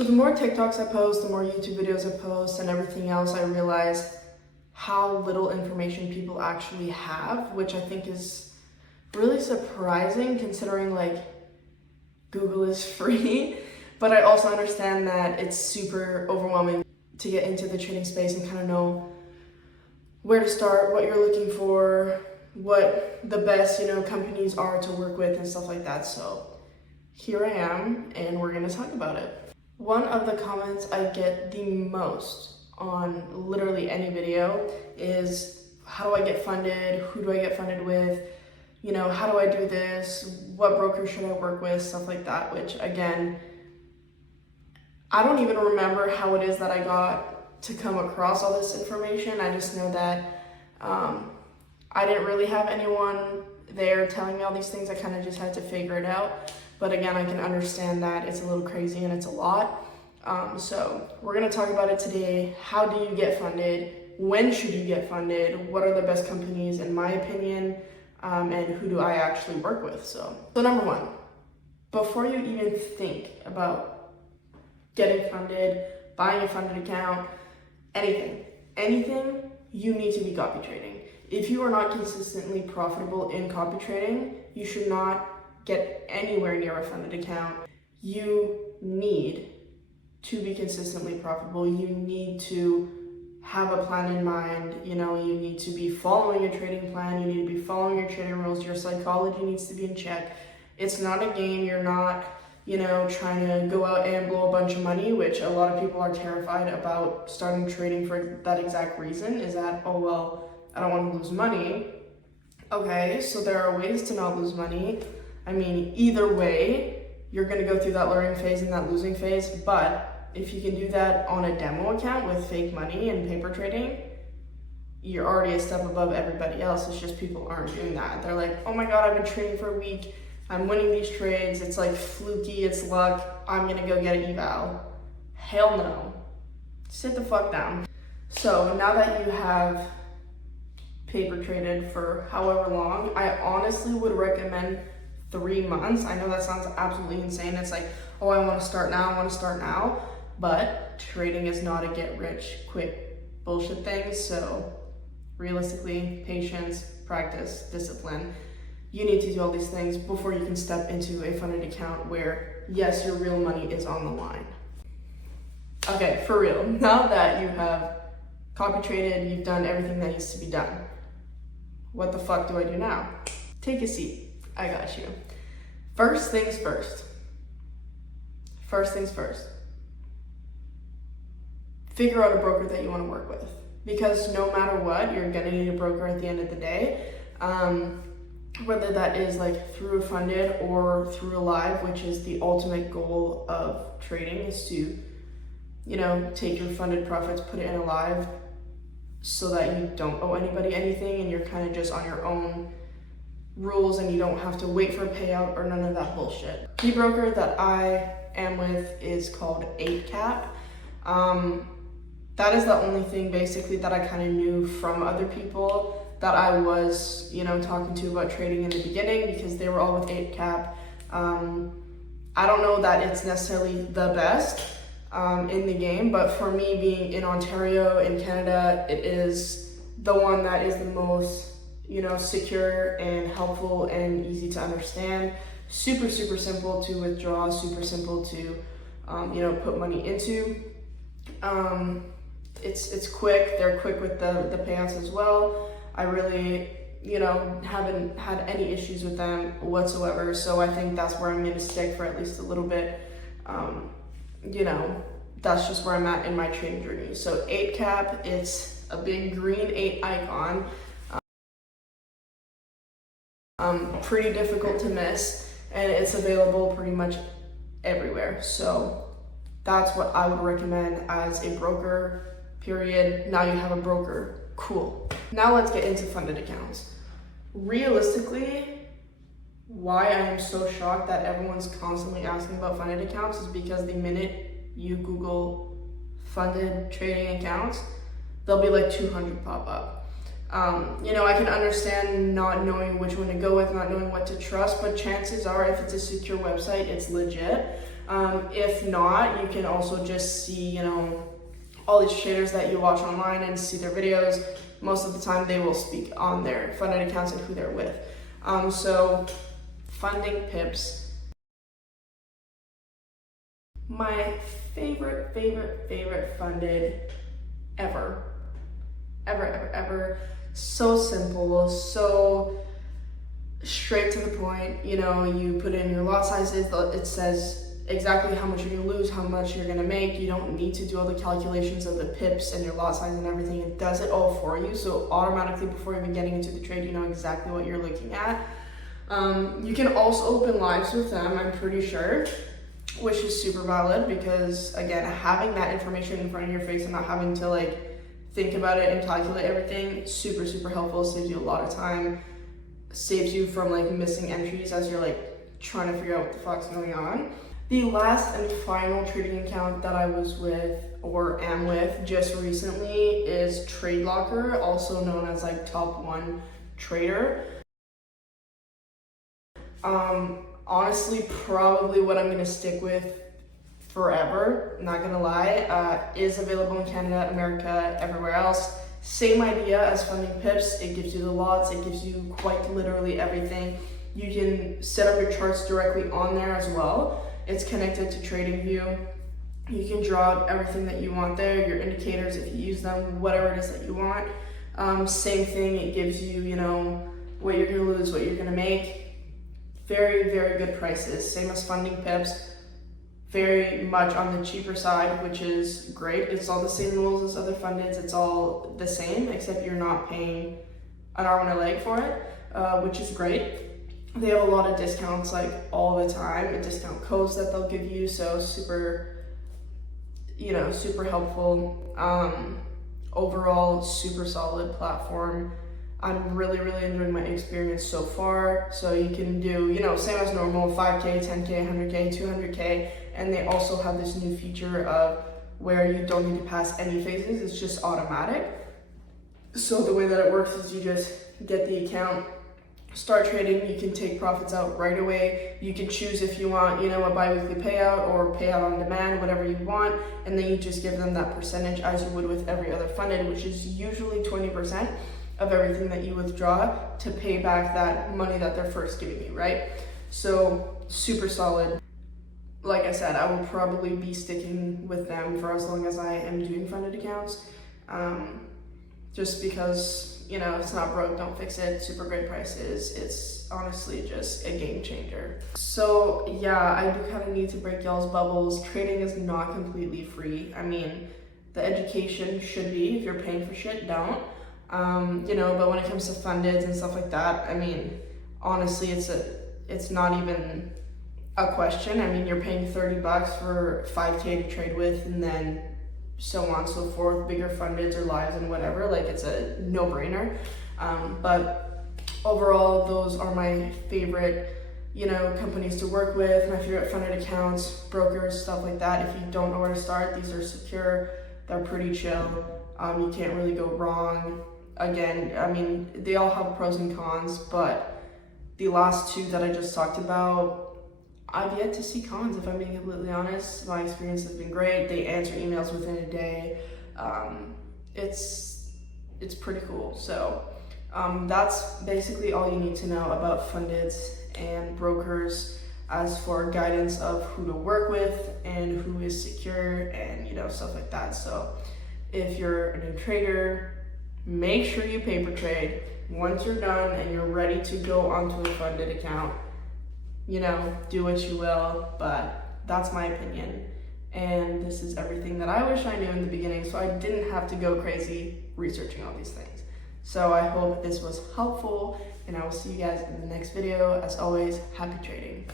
So the more TikToks I post, the more YouTube videos I post and everything else, I realize how little information people actually have, which I think is really surprising considering like Google is free, but I also understand that it's super overwhelming to get into the trading space and kind of know where to start, what you're looking for, what the best, companies are to work with and stuff like that. So here I am and we're gonna talk about it. One of the comments I get the most on literally any video is, how do I get funded? Who do I get funded with? How do I do this? What broker should I work with? Stuff like that, which again, I don't even remember how it is that I got to come across all this information. I just know that I didn't really have anyone there telling me all these things. I kind of just had to figure it out. But again, I can understand that it's a little crazy and it's a lot. So we're gonna talk about it today. How do you get funded? When should you get funded? What are the best companies in my opinion? And who do I actually work with? So number one, before you even think about getting funded, buying a funded account, anything, you need to be copy trading. If you are not consistently profitable in copy trading, you should not get anywhere near a funded account. You need to be consistently profitable. You need to have a plan in mind. You need to be following a trading plan. You need to be following your trading rules. Your psychology needs to be in check. It's not a game. You're not, trying to go out and blow a bunch of money, which a lot of people are terrified about starting trading for that exact reason, is that, oh, well, I don't want to lose money. Okay, so there are ways to not lose money. I mean, either way, you're going to go through that learning phase and that losing phase, but if you can do that on a demo account with fake money and paper trading, you're already a step above everybody else. It's just people aren't doing that. They're like, oh my God, I've been trading for a week. I'm winning these trades. It's like fluky, it's luck. I'm going to go get an eval. Hell no. Sit the fuck down. So now that you have paper traded for however long, I honestly would recommend 3 months. I know that sounds absolutely insane. It's like, oh, I want to start now. But trading is not a get rich quick bullshit thing. So realistically, patience, practice, discipline. You need to do all these things before you can step into a funded account where, yes, your real money is on the line. Okay, for real. Now that you have copy traded, you've done everything that needs to be done. What the fuck do I do now? Take a seat. I got you. First things first. Figure out a broker that you want to work with, because no matter what, you're gonna need a broker at the end of the day. Whether that is like through a funded or through a live, which is the ultimate goal of trading, is to, take your funded profits, put it in a live so that you don't owe anybody anything and you're kind of just on your own rules and you don't have to wait for a payout or none of that bullshit. The broker that I am with is called 8cap. That is the only thing basically that I kind of knew from other people that I was, talking to about trading in the beginning, because they were all with 8cap. I don't know that it's necessarily the best in the game, but for me, being in Ontario, in Canada, it is the one that is the most secure and helpful and easy to understand. Super simple to withdraw, super simple to, put money into. It's quick. They're quick with the payouts as well. I really, haven't had any issues with them whatsoever. So I think that's where I'm going to stick for at least a little bit. That's just where I'm at in my trading journey. So 8cap, it's a big green 8 icon. Pretty difficult to miss, and it's available pretty much everywhere. So that's what I would recommend as a broker, period. Now you have a broker, cool. Now let's get into funded accounts. Realistically, why I am so shocked that everyone's constantly asking about funded accounts is because the minute you Google funded trading accounts, there'll be like 200 pop up. I can understand not knowing which one to go with, not knowing what to trust, but chances are if it's a secure website, it's legit. If not, you can also just see, all these traders that you watch online and see their videos. Most of the time they will speak on their funded accounts and who they're with. So funding pips. My favorite funded ever. So simple, so straight to the point. You put in your lot sizes, it says exactly how much you're gonna lose, how much you're gonna make. You don't need to do all the calculations of the pips and your lot size and everything. It does it all for you. So automatically, before even getting into the trade, you know exactly what you're looking at. You can also open lives with them, I'm pretty sure, which is super valid because, again, having that information in front of your face and not having to think about it and calculate everything, super helpful. Saves you a lot of time, saves you from missing entries as you're trying to figure out what the fuck's going on. The last and final trading account that I was with or am with just recently is TradeLocker, also known as Top One Trader. Honestly, probably what I'm gonna stick with forever, not gonna lie, is available in Canada, America, everywhere else. Same idea as funding pips. It gives you the lots, it gives you quite literally everything. You can set up your charts directly on there as well. It's connected to TradingView. You can draw out everything that you want there, your indicators if you use them, whatever it is that you want. Same thing, it gives you, what you're gonna lose, what you're gonna make. Very good prices, same as funding pips. Very much on the cheaper side, which is great. It's all the same rules as other fundeds. It's all the same, except you're not paying an arm and a leg for it, which is great. They have a lot of discounts all the time, and discount codes that they'll give you. So super helpful. Overall, super solid platform. I'm really enjoying my experience so far. So you can do, same as normal, 5K, 10K, 100K, 200K. And they also have this new feature of where you don't need to pass any phases. It's just automatic. So the way that it works is you just get the account, start trading. You can take profits out right away. You can choose if you want, a bi-weekly payout or payout on demand, whatever you want. And then you just give them that percentage as you would with every other funded, which is usually 20% of everything that you withdraw to pay back that money that they're first giving you, right? So super solid. Like I said, I will probably be sticking with them for as long as I am doing funded accounts. Just because, if it's not broke, don't fix it. Super great prices. It's honestly just a game changer. So yeah, I do kind of need to break y'all's bubbles. Trading is not completely free. I mean, the education should be. If you're paying for shit, don't. But when it comes to fundeds and stuff like that, I mean, honestly, it's not even a question. I mean, you're paying $30 for 5K to trade with, and then so on and so forth, bigger fundeds or lives and whatever, it's a no-brainer. But overall, those are my favorite, companies to work with, my favorite funded accounts, brokers, stuff like that. If you don't know where to start, these are secure, they're pretty chill. You can't really go wrong. Again, I mean, they all have pros and cons, but the last two that I just talked about, I've yet to see cons, if I'm being completely honest. My experience has been great. They answer emails within a day. It's pretty cool. So that's basically all you need to know about fundeds and brokers. As for guidance of who to work with and who is secure and stuff like that. So if you're a new trader, make sure you paper trade. Once you're done and you're ready to go onto a funded account, do what you will, but that's my opinion. And this is everything that I wish I knew in the beginning, so I didn't have to go crazy researching all these things. So I hope this was helpful, and I will see you guys in the next video. As always, happy trading.